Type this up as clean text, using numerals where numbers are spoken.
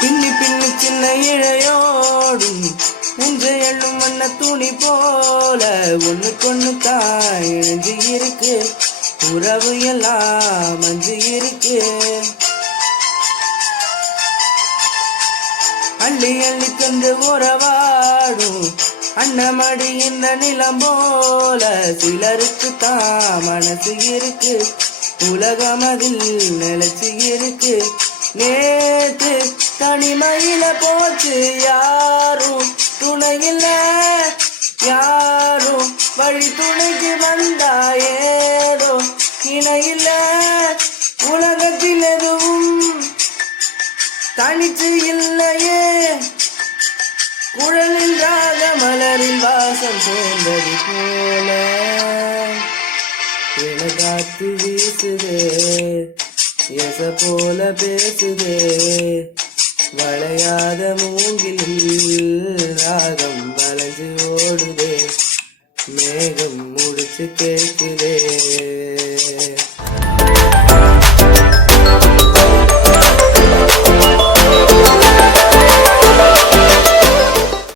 பின்னி பின்னி சின்ன இழையோடும் நெஞ்சு எள்ளும் வண்ண துணி போல ஒண்ணுக்கொண்ணு தான் இணைஞ்சு இருக்கு. உறவு எல்லாம் மஞ்சு இருக்கு. அள்ளி அள்ளி தந்து உறவாடும் அன்னமடி இந்த நிலம் போல சிலருக்கு தான் மனசு இருக்கு. உலகம் அதில் நிலைச்சு இருக்கு. நேத்து தனிமையில போச்சு யாரும் துணையில்ல. யாரும் வழி துணைக்கு வந்தா ஏதோ இணையில்ல. உலகத்தில் எதுவும் தனிச்சு இல்லையே. குழலில் ராக மலரில் வாசம் சேர்ந்தது போல காத்து வீசுதே. எச போல பேசுதே. வளையாத மூங்கிலில் ராகம் வளைஞ்சு ஓடுதே. மேகம் முடிச்சு கேட்குதே.